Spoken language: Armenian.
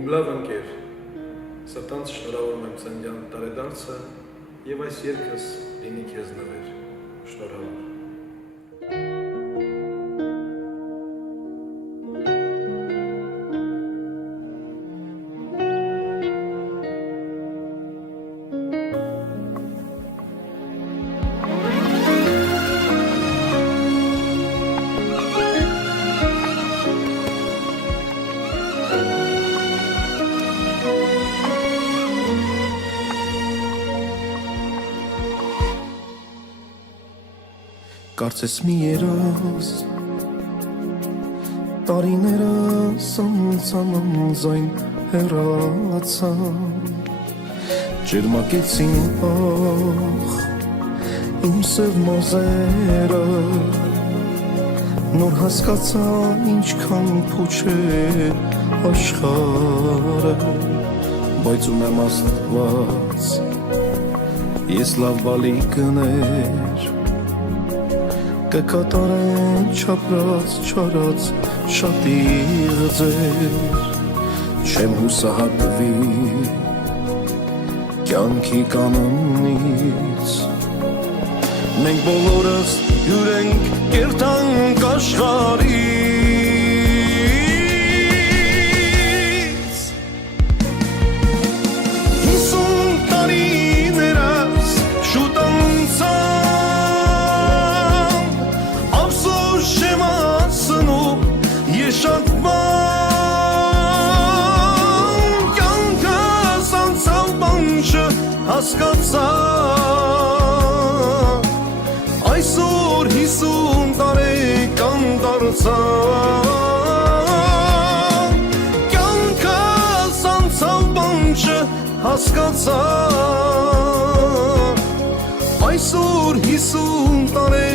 Իմ լավ ընկեր, սրտանց շնորհավորում եմ ծննդյան տարեդարձը եւ այս երգս լինի քեզ նվեր, շնորհավոր։ Կարծես մի երաս տարիներս անձայն հեռացան ջերմակեցին ախ իմ սև մազերը նոր հասկացա ինչքան փուչ է աշխարհը բայց ունեմ Աստված ես լավ բալիկներ կկատարեն չապրած չարած շատիղ ձեր չեմ հուսահատվի կյանքի կանոնից մենք բոլորս հյուր ենք կերտանք աշխարհից հիսուն տարիներս շուտ անցան Շատ բան կյանքս անցավ բանջը հասկացա այսօր 50 տարեկան դարձա կյանքս անցավ բանջը հասկացա այսօր 50 տարեկան